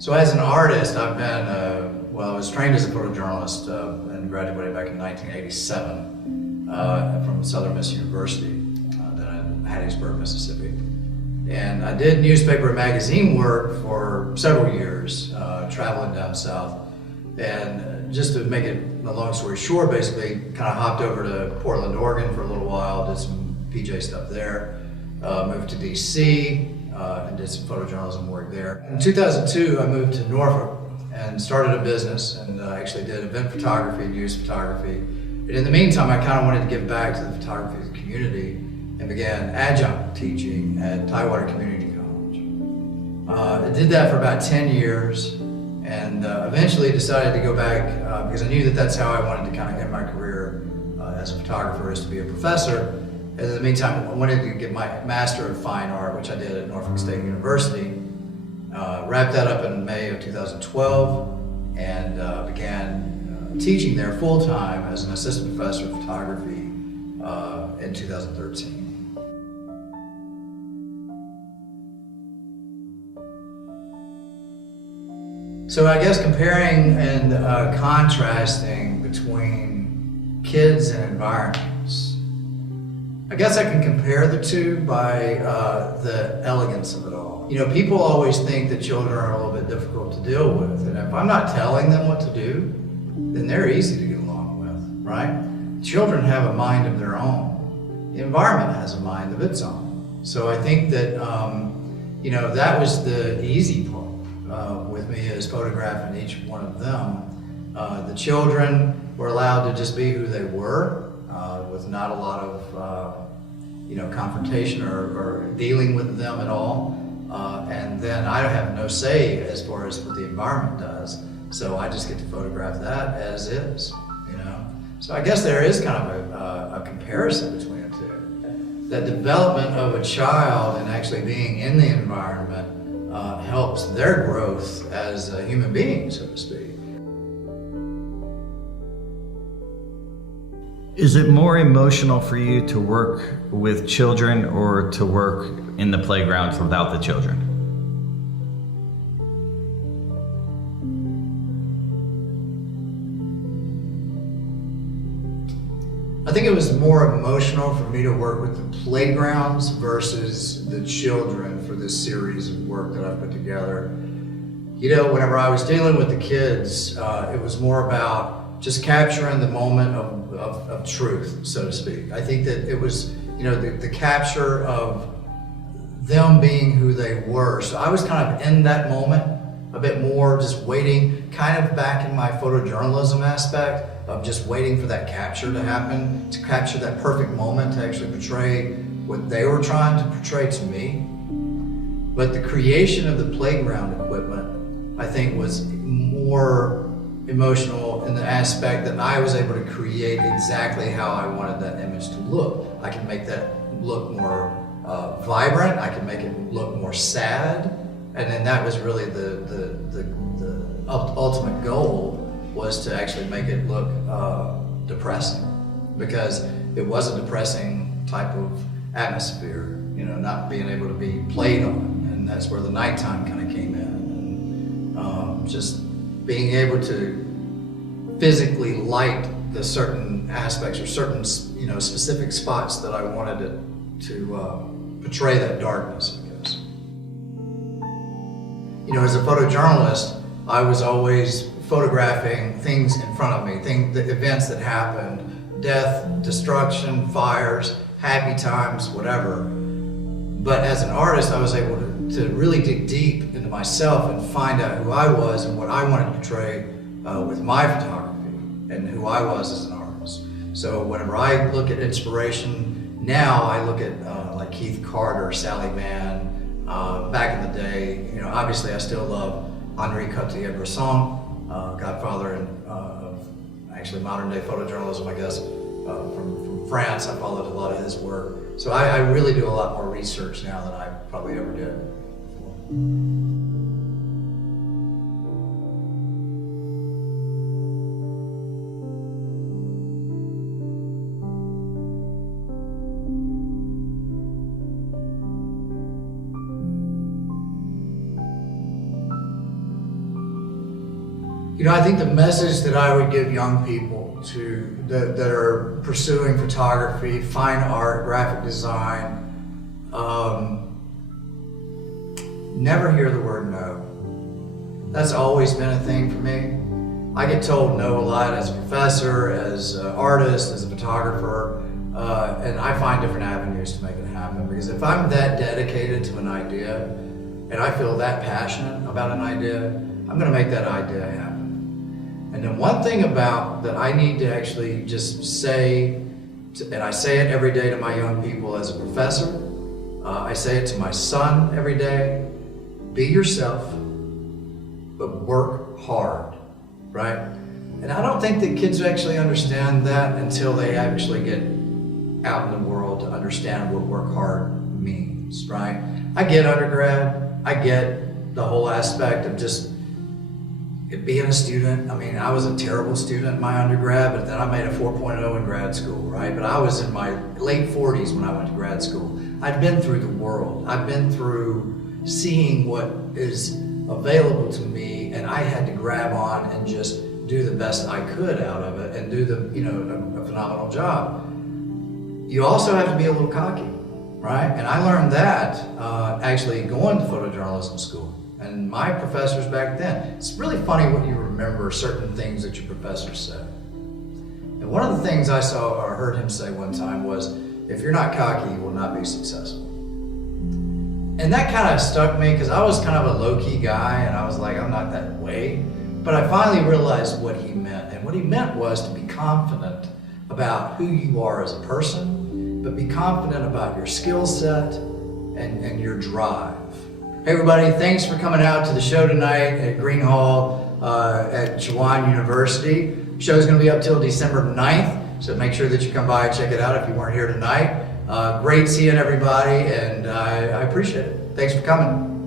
So as an artist, I've been, well, I was trained as a photojournalist and graduated back in 1987 from Southern Miss University, down in Hattiesburg, Mississippi. And I did newspaper and magazine work for several years, traveling down south. And just to make it a long story short, basically kind of hopped over to Portland, Oregon for a little while, did some PJ stuff there, moved to DC, and did some photojournalism work there. In 2002, I moved to Norfolk and started a business and actually did event photography and news photography. And in the meantime, I kind of wanted to give back to the photography community and began adjunct teaching at Tidewater Community College. I did that for about 10 years and eventually decided to go back because I knew that that's how I wanted to kind of end my career as a photographer, is to be a professor. And in the meantime, I wanted to get my Master of Fine Art, which I did at Norfolk State University. Wrapped that up in May of 2012 and began teaching there full-time as an assistant professor of photography in 2013. So I guess comparing and contrasting between kids and environments, I guess I can compare the two by the elegance of it all. You know, people always think that children are a little bit difficult to deal with, and if I'm not telling them what to do, then they're easy to get along with, right? Children have a mind of their own. The environment has a mind of its own. So I think that, you know, that was the easy part with me, is photographing each one of them. The children were allowed to just be who they were, with not a lot of you know, confrontation or dealing with them at all. And then I have no say as far as what the environment does. So I just get to photograph that as is, you know? So I guess there is kind of a comparison between the two. That development of a child and actually being in the environment helps their growth as a human being, so to speak. Is it more emotional for you to work with children or to work in the playgrounds without the children? I think it was more emotional for me to work with the playgrounds versus the children for this series of work that I've put together. You know, whenever I was dealing with the kids, it was more about just capturing the moment of truth, so to speak. I think that it was, you know, the capture of them being who they were. So I was kind of in that moment a bit more, just waiting, kind of back in my photojournalism aspect of just waiting for that capture to happen, to capture that perfect moment, to actually portray what they were trying to portray to me. But the creation of the playground equipment, I think, was more emotional in the aspect that I was able to create exactly how I wanted that image to look. I can make that look more vibrant, I can make it look more sad, and then that was really the ultimate goal, was to actually make it look depressing, because it was a depressing type of atmosphere, you know, not being able to be played on, and that's where the nighttime kind of came in, and just being able to physically light the certain aspects or certain, you know, specific spots that I wanted to portray that darkness, I guess. You know, as a photojournalist, I was always photographing things in front of me, the events that happened, death, destruction, fires, happy times, whatever. But as an artist, I was able to really dig deep into myself and find out who I was and what I wanted to portray with my photography and who I was as an artist. So whenever I look at inspiration now, I look at like Keith Carter, Sally Mann. Back in the day, you know, obviously I still love Henri Cartier-Bresson, godfather of actually modern day photojournalism, I guess, from France. I followed a lot of his work. So I really do a lot more research now than I probably ever did before. I think the message that I would give young people that are pursuing photography, fine art, graphic design, never hear the word no. That's always been a thing for me. I get told no a lot as a professor, as an artist, as a photographer, and I find different avenues to make it happen. Because if I'm that dedicated to an idea, and I feel that passionate about an idea, I'm going to make that idea happen. And then one thing about that I need to actually just say, and I say it every day to my young people as a professor, I say it to my son every day: be yourself, but work hard, right? And I don't think that kids actually understand that until they actually get out in the world to understand what work hard means, right? I get undergrad, I get the whole aspect of just being a student. I mean, I was a terrible student in my undergrad, but then I made a 4.0 in grad school, right? But I was in my late 40s when I went to grad school. I'd been through the world. I've been through seeing what is available to me, and I had to grab on and just do the best I could out of it and do a phenomenal job. You also have to be a little cocky, right? And I learned that actually going to photojournalism school. And my professors back then, it's really funny what you remember certain things that your professors said. And one of the things I saw or heard him say one time was, if you're not cocky, you will not be successful. And that kind of stuck me because I was kind of a low-key guy and I was like, I'm not that way. But I finally realized what he meant. And what he meant was to be confident about who you are as a person, but be confident about your skill set and your drive. Hey everybody, thanks for coming out to the show tonight at Green Hall at Chowan University. The show's going to be up till December 9th, so make sure that you come by and check it out if you weren't here tonight. Great seeing everybody, and I appreciate it. Thanks for coming.